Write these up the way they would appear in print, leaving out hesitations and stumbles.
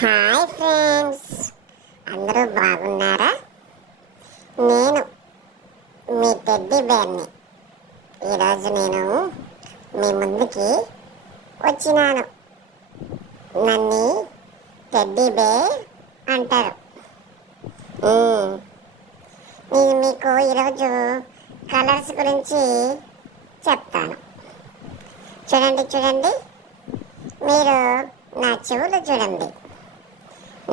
Hi friends, అందరూ బాగున్నారా? నేను మీ టెడ్డీ బేర్ని. ఈరోజు నేను మీ ముందుకి వచ్చినాను. నన్ను టెడ్డీ బేర్ అంటారు. నేను మీకు ఈరోజు కలర్స్ గురించి చెప్తాను. చూడండి, మీరు నా చెవులు చూడండి.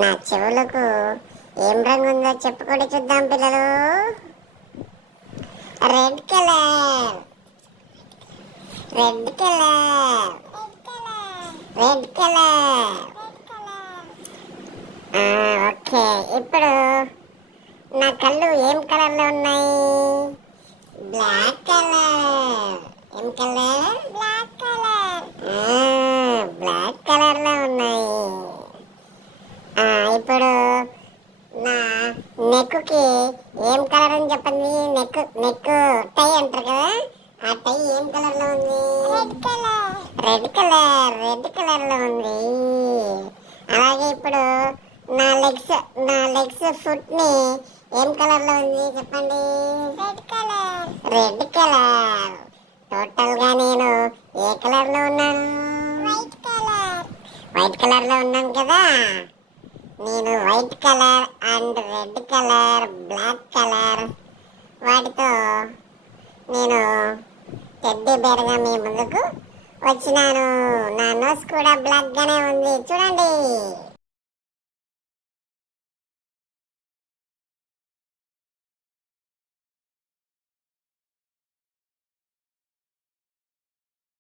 నా చెవులకు ఏం రంగు ఉందో చెప్పుకొని చూద్దాం పిల్లలు. Red colour, red colour, red colour. Okay, ఇప్పుడు నా కళ్ళు ఏం కలర్లో ఉన్నాయి? Black colour. ఏం కలర్? Black colour. బ్లాక్ కలర్లో ఉన్నాయి. ఇప్పుడు నా నెక్కి ఏం కలర్ అని చెప్పండి. నెక్ టై అంటారు కదా, ఆ టై ఏం కలర్ లో ఉంది? రెడ్ కలర్, రెడ్ కలర్ లో ఉంది. అలాగే ఇప్పుడు నా లెగ్స్ ఫుట్ ని ఏం కలర్ లో ఉంది చెప్పండి? Red colour. టోటల్ గా నేను ఏ కలర్ లో ఉన్నాను? వైట్ కలర్ లో ఉన్నాను కదా. నేను white colour and red colour, black colour వాటితో నేను టెడ్డీ బేర్గా మీ ముందుకు వచ్చినాను. నా నోస్ కూడా బ్లాక్ గానే ఉంది చూడండి.